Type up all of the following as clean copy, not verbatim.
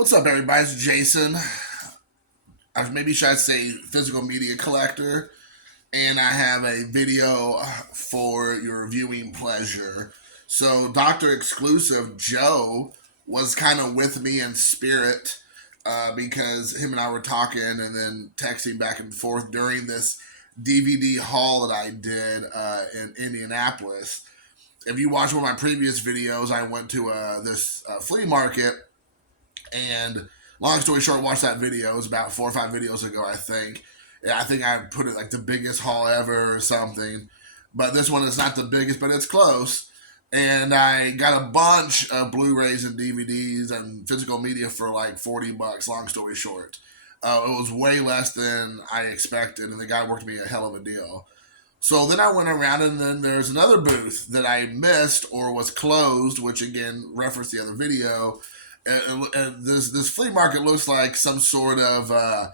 What's up, everybody? It's Jason. Maybe should I say physical media collector, and I have a video for your viewing pleasure. So, Doctor Exclusive Joe was kind of with me in spirit because him and I were talking and then texting back and forth during this DVD haul that I did in Indianapolis. If you watch one of my previous videos, I went to this flea market. And long story short, watch that video. It was about 4 or 5 videos ago, I think. Yeah, I think I put it like the biggest haul ever or something. But this one is not the biggest, but it's close. And I got a bunch of Blu-rays and DVDs and physical media for like $40. Long story short, it was way less than I expected, and the guy worked me a hell of a deal. So then I went around, and then there's another booth that I missed or was closed, which again referenced the other video. And this flea market looks like some sort of like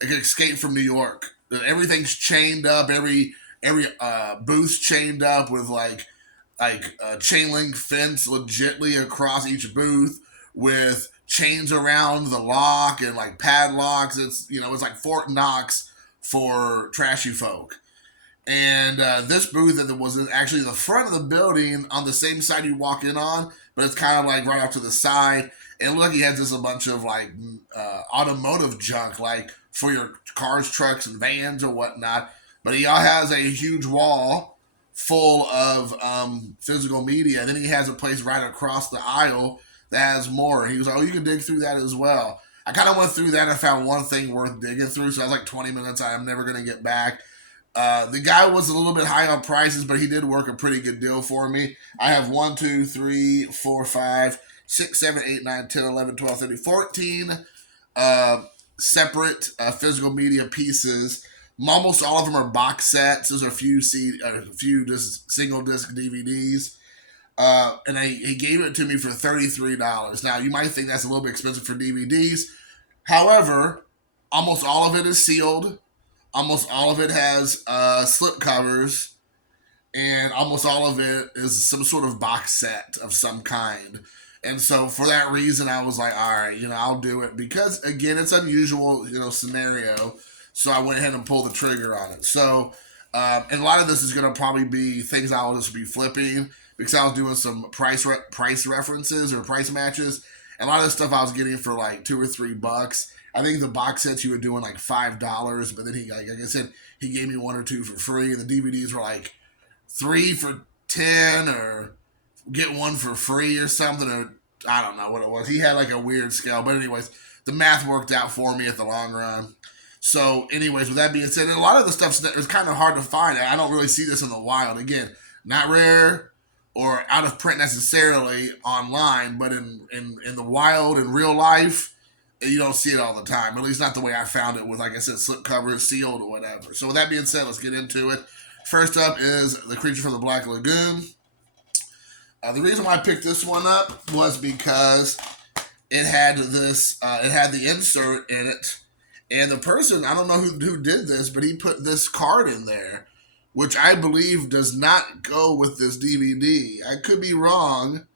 an escape from New York. Everything's chained up. Every booth's chained up with like chain link fence legitly across each booth with chains around the lock and like padlocks. It's like Fort Knox for trashy folk. And this booth that was actually the front of the building on the same side you walk in on, but it's kind of like right off to the side. And look, he has just a bunch of like automotive junk, like for your cars, trucks, and vans or whatnot. But he has a huge wall full of physical media. And then he has a place right across the aisle that has more. He was like, "Oh, you can dig through that as well." I kind of went through that and found one thing worth digging through. So I was like 20 minutes. I'm never going to get back. The guy was a little bit high on prices, but he did work a pretty good deal for me. I have 1, 2, 3, 4, 5, 6, 7, 8, 9, 10, 11, 12, 13, 14 separate physical media pieces. Almost all of them are box sets. There's a few just single disc DVDs. And he gave it to me for $33. Now, you might think that's a little bit expensive for DVDs. However, almost all of it is sealed. Almost all of it has slip covers, and almost all of it is some sort of box set of some kind. And so for that reason, I was like, all right, I'll do it because again, it's unusual, scenario. So I went ahead and pulled the trigger on it. So, and a lot of this is going to probably be things I'll just be flipping because I was doing some price references or price matches. And a lot of the stuff I was getting for like $2 or $3. I think the box sets you were doing like $5, but then like I said, he gave me 1 or 2 for free, and the DVDs were like 3 for 10 or get 1 for free or something, or I don't know what it was. He had like a weird scale, but anyways, the math worked out for me at the long run. So, anyways, with that being said, and a lot of the stuff is kind of hard to find. I don't really see this in the wild. Again, not rare or out of print necessarily online, but in the wild in real life, you don't see it all the time. At least not the way I found it with, like I said, slip covers, sealed, or whatever. So with that being said, let's get into it. First up is The Creature from the Black Lagoon. The reason why I picked this one up was because it had the insert in it, and the person, I don't know who did this, but he put this card in there, which I believe does not go with this DVD. I could be wrong,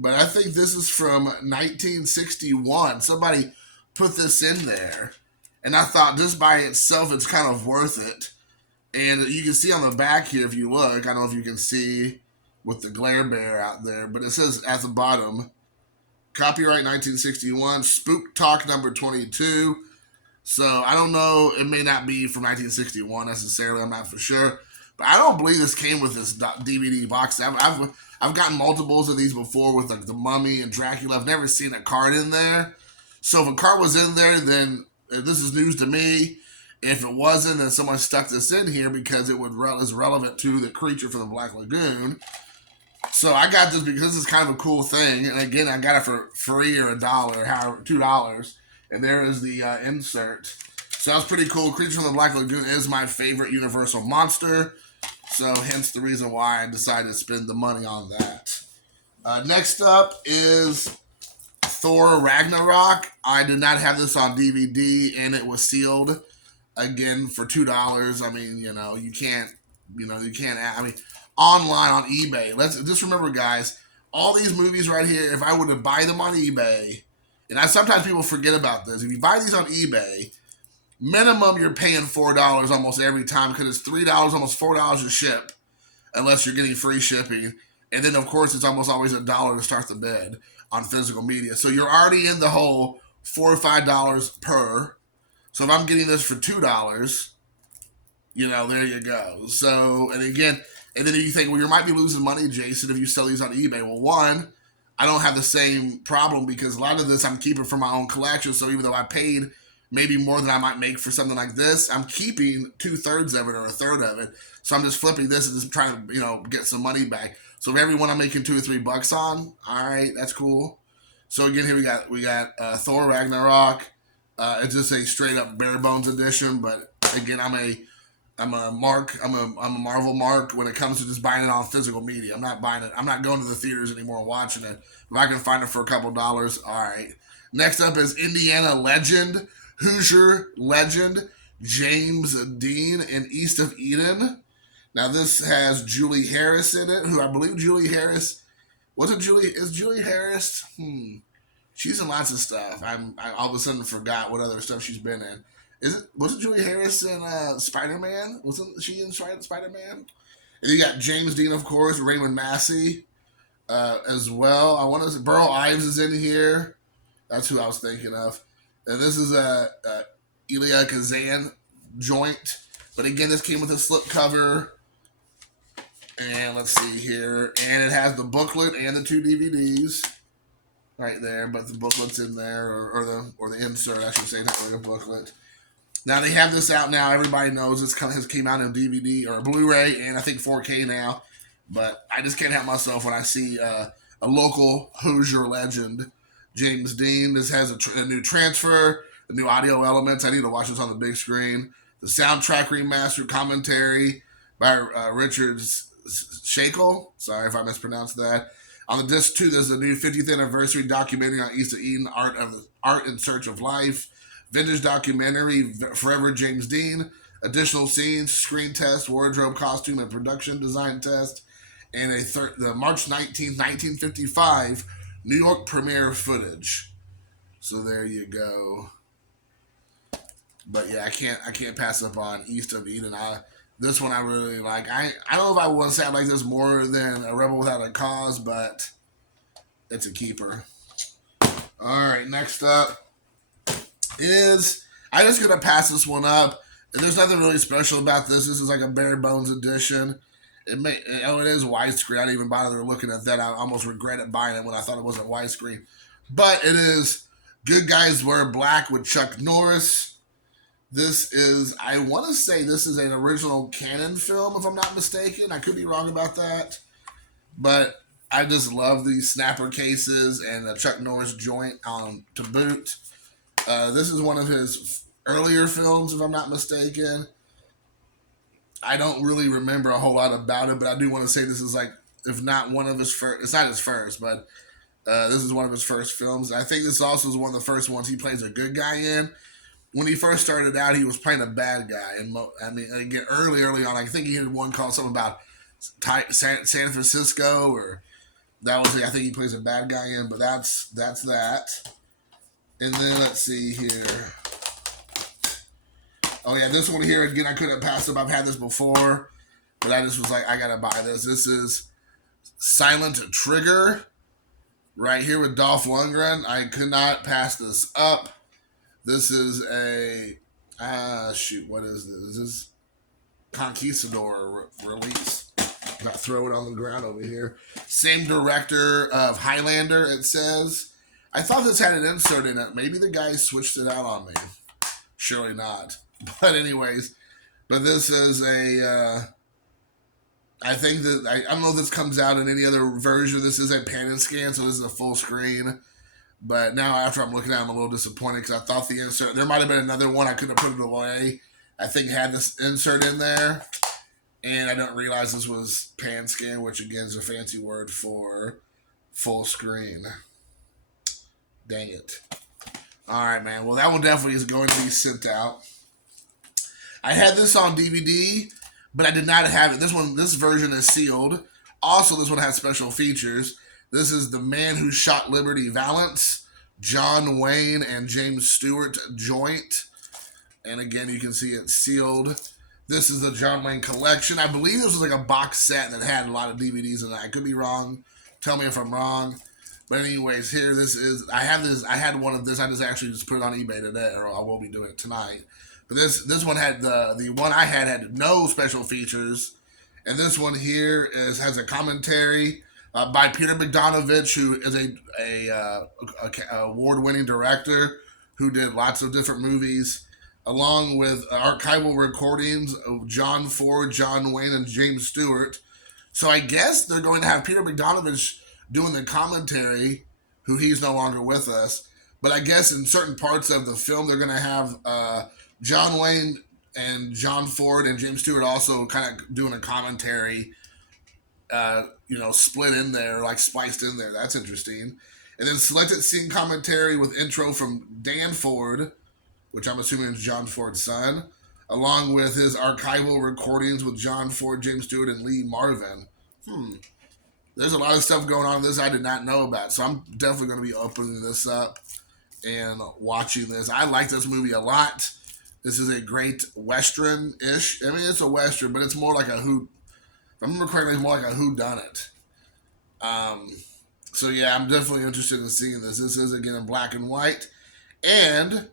but I think this is from 1961. Somebody put this in there, and I thought just by itself it's kind of worth it. And you can see on the back here, if you look, I don't know if you can see with the glare bear out there, but it says at the bottom, copyright 1961, Spook Talk number 22. So I don't know, it may not be from 1961 necessarily, I'm not for sure. But I don't believe this came with this DVD box. I've gotten multiples of these before with like the Mummy and Dracula. I've never seen a card in there. So if a card was in there, then this is news to me. If it wasn't, then someone stuck this in here because it is relevant to The Creature from the Black Lagoon. So I got this because this is kind of a cool thing. And again, I got it for free or $1, however, $2. And there is the insert. So that's pretty cool. Creature from the Black Lagoon is my favorite Universal monster. So hence the reason why I decided to spend the money on that. Next up is Thor Ragnarok. I did not have this on DVD, and it was sealed again for $2. I mean, you can't. I mean, online on eBay. Let's just remember, guys, all these movies right here. If I were to buy them on eBay, And sometimes people forget about this. If you buy these on eBay, minimum you're paying $4 almost every time because it's $3, almost $4 to ship, unless you're getting free shipping. And then, of course, it's almost always $1 to start the bid on physical media. So you're already in the hole $4 or $5 per. So if I'm getting this for $2, there you go. So, and again, and then you think, well, you might be losing money, Jason, if you sell these on eBay. Well, one, I don't have the same problem because a lot of this I'm keeping for my own collection. So even though I paid maybe more than I might make for something like this, I'm keeping 2/3 of it or 1/3 of it. So I'm just flipping this and just trying to, get some money back. So if every one I'm making $2 or $3 on, all right, that's cool. So again, here we got Thor Ragnarok. It's just a straight up bare bones edition, but again, I'm a Marvel mark when it comes to just buying it on physical media. I'm not buying it. I'm not going to the theaters anymore and watching it. If I can find it for a couple dollars, all right. Next up is Indiana legend, Hoosier legend, James Dean in East of Eden. Now this has Julie Harris in it, who I believe Julie Harris is Julie Harris. She's in lots of stuff. I all of a sudden forgot what other stuff she's been in. Wasn't Julie Harris in Spider-Man? Wasn't she in Spider-Man? And you got James Dean, of course, Raymond Massey as well. I want to say Burl Ives is in here. That's who I was thinking of. And this is Elia Kazan joint. But again, this came with a slipcover. And let's see here. And it has the booklet and the 2 DVDs right there. But the booklet's in there, or the insert, I should say, not really a booklet. Now they have this out now. Everybody knows this has came out in DVD or Blu-ray and I think 4K now. But I just can't help myself when I see a local Hoosier legend, James Dean. This has a new transfer, the new audio elements. I need to watch this on the big screen. The soundtrack remastered commentary by Richard Shackle. Sorry if I mispronounced that. On the disc 2, there's a new 50th anniversary documentary on East of Eden, Art in Search of Life. Vintage documentary, Forever James Dean. Additional scenes, screen test, wardrobe, costume, and production design test. And the March 19th, 1955 New York premiere footage. So there you go. But yeah, I can't pass up on East of Eden. This one I really like. I don't know if I want to say I like this more than A Rebel Without a Cause, but it's a keeper. All right, next up is, I'm just going to pass this one up. And there's nothing really special about this. This is like a bare bones edition. It is widescreen. I didn't even bother looking at that. I almost regretted buying it when I thought it wasn't widescreen. But it is Good Guys Wear Black with Chuck Norris. This is, I want to say this is an original Canon film, if I'm not mistaken. I could be wrong about that. But I just love these snapper cases and the Chuck Norris joint to boot. This is one of his earlier films, if I'm not mistaken. I don't really remember a whole lot about it, but I do want to say this is like, if not one of his first, it's not his first, but this is one of his first films. I think this also is one of the first ones he plays a good guy in. When he first started out, he was playing a bad guy. And I mean, again, early on, I think he had one called something about San Francisco, or that was, I think he plays a bad guy in, but that's that. And then let's see here. Oh yeah, this one here, again, I couldn't pass up. I've had this before, but I just was like, I gotta buy this. This is Silent Trigger, right here with Dolph Lundgren. I could not pass this up. This is what is this? This is Conquistador release. I'll throw it on the ground over here. Same director of Highlander, it says. I thought this had an insert in it. Maybe the guy switched it out on me. Surely not. But anyways, this is I think that, I don't know if this comes out in any other version. This is a pan and scan, so this is a full screen. But now after I'm looking at it, I'm a little disappointed because I thought the insert, there might have been another one, I couldn't have put it away. I think had this insert in there. And I didn't realize this was pan scan, which again is a fancy word for full screen. Dang it. All right, man. Well, that one definitely is going to be sent out. I had this on DVD, but I did not have it. This version is sealed. Also, this one has special features. This is The Man Who Shot Liberty Valance John Wayne and James Stewart joint. And again, you can see it sealed. This is the John Wayne collection. I believe this was like a box set that had a lot of DVDs in it. I could be wrong. Tell me if I'm wrong. But anyways, here this is. I have this. I had one of this. I just actually just put it on eBay today, or I will be doing it tonight. But this one had the one I had no special features, and this one here has a commentary by Peter Bogdanovich, who is a award-winning director who did lots of different movies, along with archival recordings of John Ford, John Wayne, and James Stewart. So I guess they're going to have Peter Bogdanovich doing the commentary, who he's no longer with us. But I guess in certain parts of the film, they're going to have John Wayne and John Ford and James Stewart also kind of doing a commentary, split in there, like spliced in there. That's interesting. And then selected scene commentary with intro from Dan Ford, which I'm assuming is John Ford's son, along with his archival recordings with John Ford, James Stewart, and Lee Marvin. There's a lot of stuff going on in this I did not know about, so I'm definitely going to be opening this up and watching this. I like this movie a lot. This is a great Western-ish. I mean, it's a Western, but it's more like a who. If I remember correctly, it's more like a whodunit. So yeah, I'm definitely interested in seeing this. This is again in black and white, and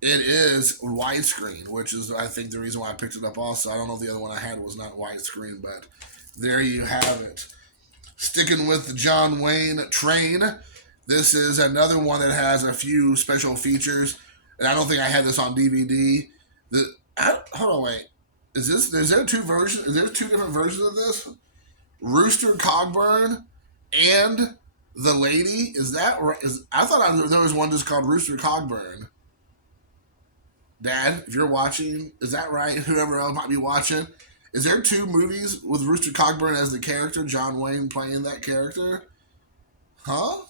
it is widescreen, which is I think the reason why I picked it up. Also, I don't know if the other one I had was not widescreen, but there you have it. Sticking with the John Wayne train, this is another one that has a few special features, and I don't think I had this on DVD. Hold on, wait. Is there two versions? Is there two different versions of this? Rooster Cogburn and the lady. Is that right? I thought there was one just called Rooster Cogburn. Dad, if you're watching, is that right? Whoever else might be watching. Is there two movies with Rooster Cogburn as the character, John Wayne playing that character? Huh?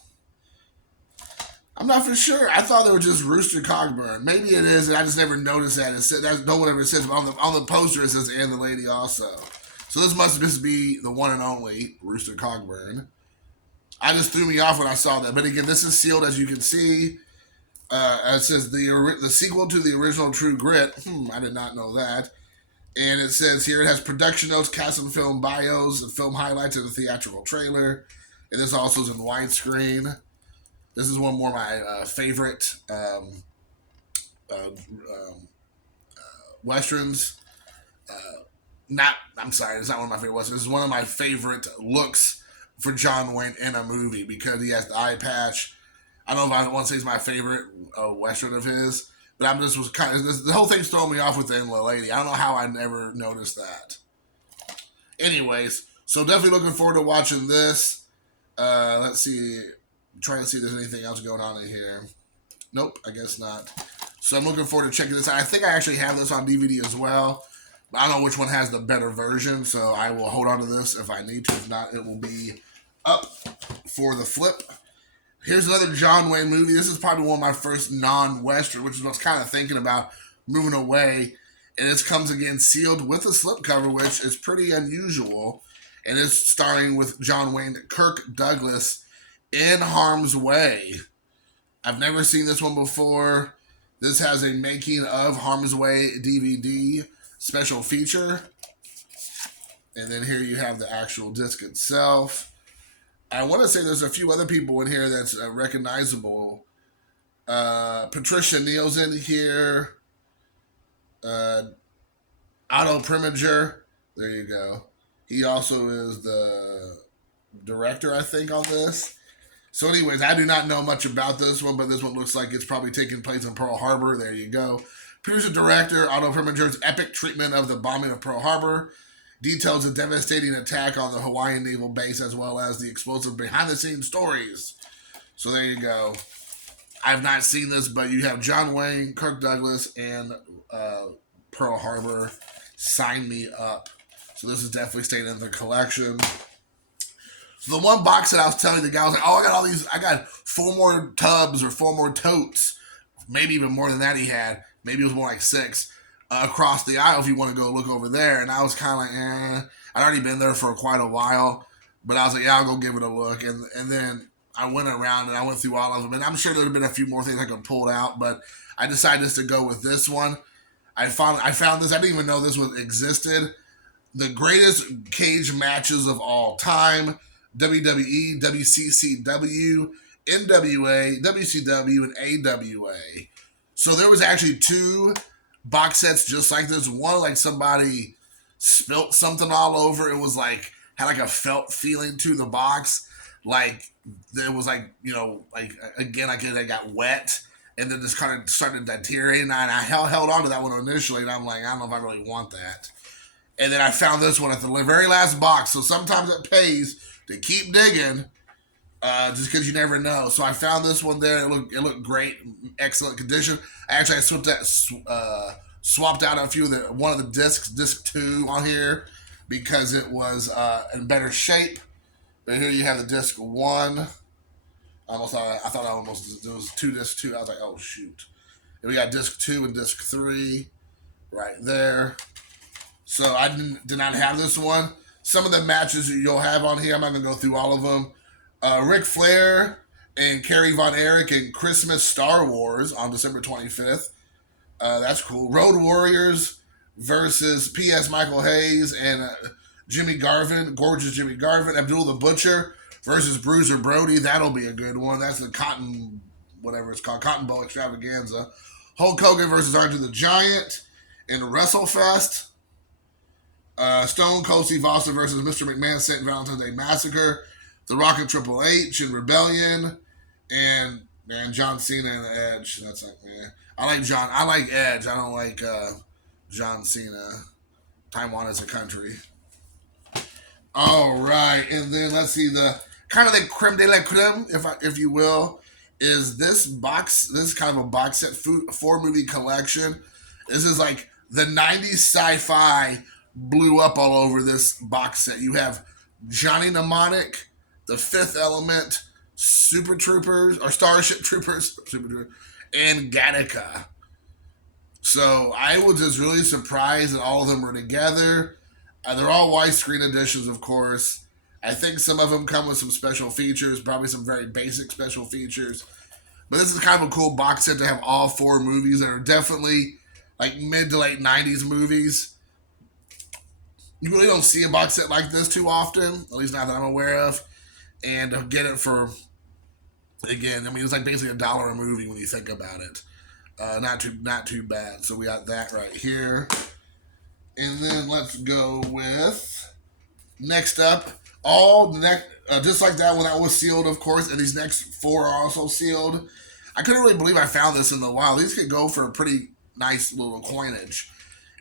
I'm not for sure. I thought they were just Rooster Cogburn. Maybe it is, and I just never noticed that. It said no one ever says, but on the poster it says and the lady also. So this must just be the one and only Rooster Cogburn. I just threw me off when I saw that. But again, this is sealed, as you can see. It says the sequel to the original True Grit. I did not know that. And it says here it has production notes, cast and film bios, and film highlights of the theatrical trailer. And this also is in widescreen. This is one more of my favorite westerns. I'm sorry, it's not one of my favorite westerns. This is one of my favorite looks for John Wayne in a movie because he has the eye patch. I don't know if I want to say it's my favorite western of his. But I'm just was kind of the whole thing's throwing me off with the Inla lady. I don't know how I never noticed that. Anyways, so definitely looking forward to watching this. Let's see, trying to see if there's anything else going on in here. Nope, I guess not. So I'm looking forward to checking this out. I think I actually have this on DVD as well. I don't know which one has the better version, so I will hold on to this if I need to. If not, it will be up for the flip. Here's another John Wayne movie. This is probably one of my first non-Western, which is what I was kind of thinking about moving away. And this comes again sealed with a slipcover, which is pretty unusual. And it's starring with John Wayne, Kirk Douglas, In Harm's Way. I've never seen this one before. This has a Making of Harm's Way DVD special feature. And then here you have the actual disc itself. I want to say there's a few other people in here that's recognizable. Patricia Neal's in here. Otto Preminger. There you go. He also is the director, I think, on this. So anyways, I do not know much about this one, but this one looks like it's probably taking place in Pearl Harbor. There you go. Producer director Otto Preminger's epic treatment of the bombing of Pearl Harbor details a devastating attack on the Hawaiian naval base as well as the explosive behind-the-scenes stories. So there you go. I've not seen this, but you have John Wayne, Kirk Douglas, and Pearl Harbor. Sign me up. So this is definitely staying in the collection. So the one box that I was telling the guy, I was like, oh, I got 4 more tubs or 4 more totes. Maybe even more than that he had. Maybe it was more like 6. Across the aisle if you want to go look over there. And I was kind of like, I'd already been there for quite a while. But I was like, yeah, I'll go give it a look. And then I went around and I went through all of them, and I'm sure there would have been a few more things I could pull out, but I decided just to go with this one. I found this. I didn't even know this was existed. The greatest cage matches of all time: WWE, WCCW, NWA, WCW, and AWA. So there was actually two box sets just like this. One like somebody spilt something all over. It was like had like a felt feeling to the box, like it was like like again like it got wet and then just kind of started deteriorating. And I held on to that one initially, and I'm like, I don't know if I really want that. And then I found this one at the very last box. So sometimes it pays to keep digging, just because you never know. So I found this one there. It looked great, excellent condition. Actually, swapped out a few of one of the discs, disc 2 on here, because it was in better shape. But here you have the disc 1. I thought I almost there was 2 disc 2. I was like, oh shoot. And we got disc 2 and disc 3 right there. So I did not have this one. Some of the matches you'll have on here, I'm not gonna go through all of them. Ric Flair and Kerry Von Erich in Christmas Star Wars on December 25th. That's cool. Road Warriors versus P.S. Michael Hayes and Jimmy Garvin, gorgeous Jimmy Garvin. Abdul the Butcher versus Bruiser Brody. That'll be a good one. That's the whatever it's called, Cotton Bowl Extravaganza. Hulk Hogan versus Andre the Giant in WrestleFest. Stone Cold Steve Austin versus Mr. McMahon St. Valentine's Day Massacre. The Rock and Triple H in Rebellion. And man, John Cena and Edge. That's like, man. I like Edge. I don't like John Cena. Taiwan is a country. All right, and then let's see the kind of the creme de la creme, if you will, is this box. This is kind of a box set 4-movie collection. This is like the '90s sci-fi blew up all over this box set. You have Johnny Mnemonic, The Fifth Element, Super Troopers or Starship Troopers, and Gattaca. So I was just really surprised that all of them were together. They're all widescreen editions, of course. I think some of them come with some special features, probably some very basic special features. But this is kind of a cool box set to have all 4 movies that are definitely like mid to late '90s movies. You really don't see a box set like this too often, at least not that I'm aware of. And get it for, again, I mean, it's like basically $1 a movie when you think about it. Not too bad. So we got that right here. And then let's go with next up. Just like that one that was sealed, of course, and these next 4 are also sealed. I couldn't really believe I found this in the wild. These could go for a pretty nice little coinage.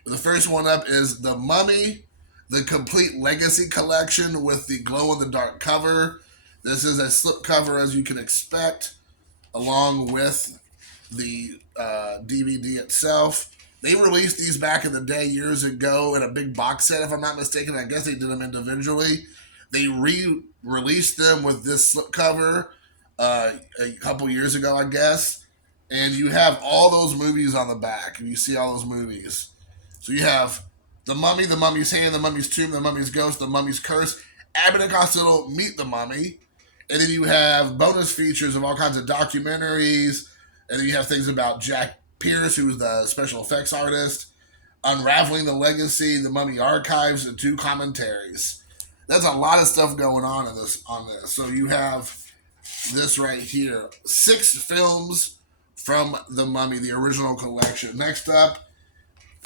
The first one up is The Mummy, the Complete Legacy Collection with the glow-in-the-dark cover. This is a slipcover, as you can expect, along with the DVD itself. They released these back in the day years ago in a big box set, if I'm not mistaken. I guess they did them individually. They re-released them with this slipcover a couple years ago, I guess. And you have all those movies on the back, and you see all those movies. So you have The Mummy, The Mummy's Hand, The Mummy's Tomb, The Mummy's Ghost, The Mummy's Curse, Abbott and Costello Meet the Mummy. And then you have bonus features of all kinds of documentaries. And then you have things about Jack Pierce, who's the special effects artist, Unraveling the Legacy, The Mummy Archives, and 2 commentaries. That's a lot of stuff going on this. So you have this right here. 6 films from The Mummy, the original collection. Next up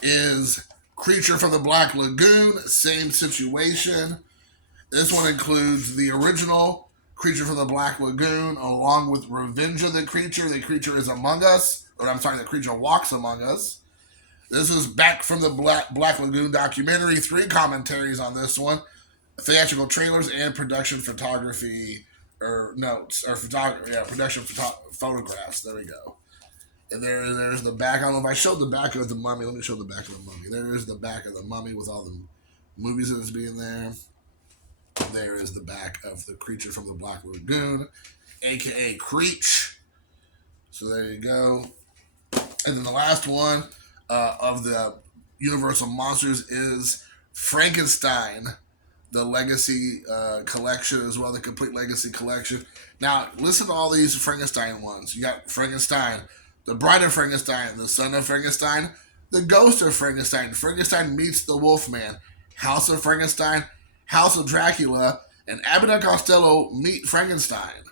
is Creature from the Black Lagoon, same situation. This one includes the original Creature from the Black Lagoon, along with Revenge of the Creature. The Creature is Among Us. The Creature Walks Among Us. This is back from the Black Lagoon documentary. 3 commentaries on this one. Theatrical trailers and production photography, or notes, or production photographs. There we go. And there's the back. I don't know if I showed the back of The Mummy. Let me show the back of The Mummy. There is the back of The Mummy with all the movies that's being there. There is the back of the Creature from the Black Lagoon, a.k.a. Creech. So there you go. And then the last one of the Universal Monsters is Frankenstein, the Legacy collection as well, the complete Legacy collection. Now, listen to all these Frankenstein ones. You got Frankenstein, the Bride of Frankenstein, the Son of Frankenstein, the Ghost of Frankenstein, Frankenstein meets the Wolfman, House of Frankenstein, House of Dracula, and Abbott and Costello meet Frankenstein.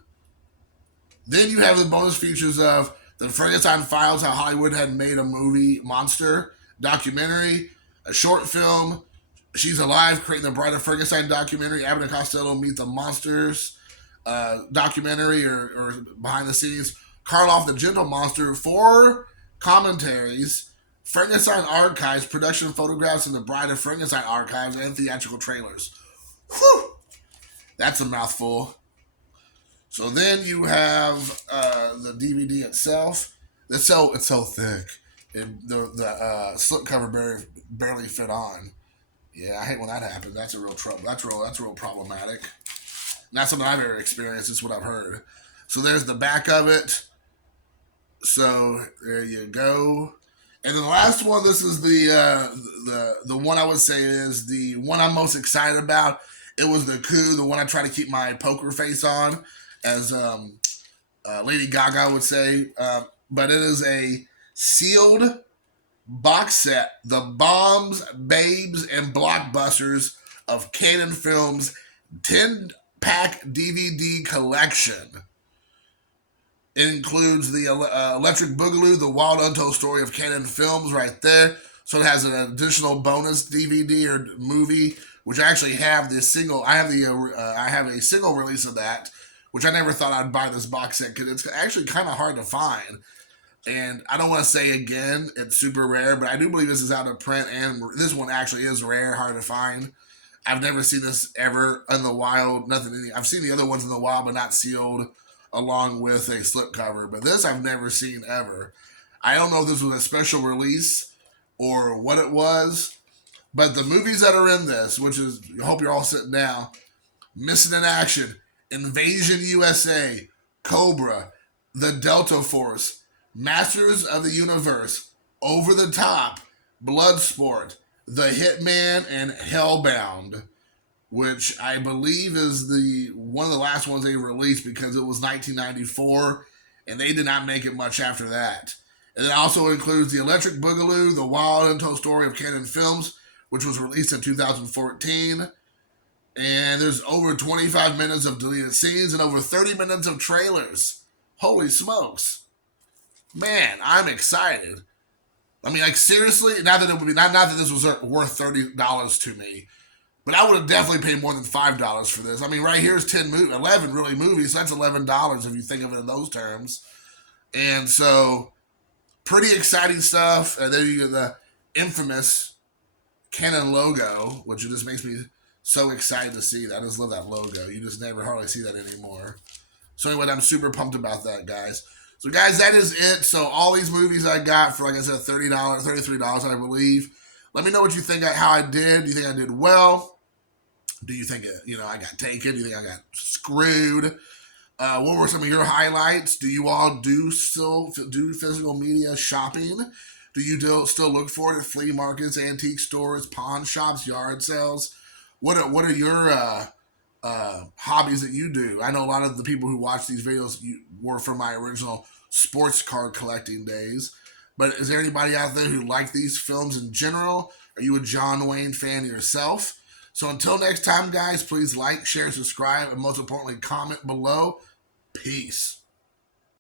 Then you have the bonus features of the Frankenstein Files, how Hollywood had made a movie monster documentary, a short film, She's Alive, creating the Bride of Frankenstein documentary, Abbott and Costello Meet the Monsters documentary or behind the scenes, Karloff the Gentle Monster, 4 commentaries, Frankenstein archives, production photographs, and the Bride of Frankenstein archives, and theatrical trailers. Whew! That's a mouthful. So then you have the DVD itself. It's so thick. The slipcover barely fit on. Yeah, I hate when that happens. That's a real trouble. That's real problematic. Not something I've ever experienced. It's what I've heard. So there's the back of it. So there you go. And then the last one. This is the one I would say is the one I'm most excited about. It was the coup, the one I try to keep my poker face on, as Lady Gaga would say. But it is a sealed box set, the bombs, babes, and blockbusters of Canon Films 10-pack DVD collection. It includes the Electric Boogaloo, the Wild Untold Story of Canon Films right there. So it has an additional bonus DVD or movie, which I actually have the single. I have a single release of that, which I never thought I'd buy this box set because it's actually kind of hard to find. And I don't want to say again, it's super rare, but I do believe this is out of print, and this one actually is rare, hard to find. I've never seen this ever in the wild. I've seen the other ones in the wild, but not sealed along with a slipcover. But this I've never seen ever. I don't know if this was a special release or what it was, but the movies that are in this, which is, I hope you're all sitting down, Missing in Action, Invasion USA, Cobra, The Delta Force, Masters of the Universe, Over the Top, Bloodsport, The Hitman, and Hellbound, which I believe is one of the last ones they released because it was 1994, and they did not make it much after that. And it also includes the Electric Boogaloo, the Wild Untold Story of Canon Films, which was released in 2014. And there's over 25 minutes of deleted scenes and over 30 minutes of trailers. Holy smokes. Man, I'm excited. I mean, like, seriously, not that this was worth $30 to me, but I would have definitely paid more than $5 for this. I mean, right here's 11 really movies, so that's $11 if you think of it in those terms. And so, pretty exciting stuff. And then you get the infamous Canon logo, which just makes me so excited to see that. I just love that logo. You just never hardly see that anymore. So anyway, I'm super pumped about that, guys. So guys, that is it. So all these movies I got for, like I said, $33, I believe. Let me know what you think, how I did. Do you think I did well? Do you think I got taken? Do you think I got screwed? What were some of your highlights? Do you all still do physical media shopping? Do you still look for it at flea markets, antique stores, pawn shops, yard sales? What are your hobbies that you do? I know a lot of the people who watch these videos were from my original sports card collecting days. But is there anybody out there who like these films in general? Are you a John Wayne fan yourself? So until next time, guys, please like, share, subscribe, and most importantly, comment below. Peace.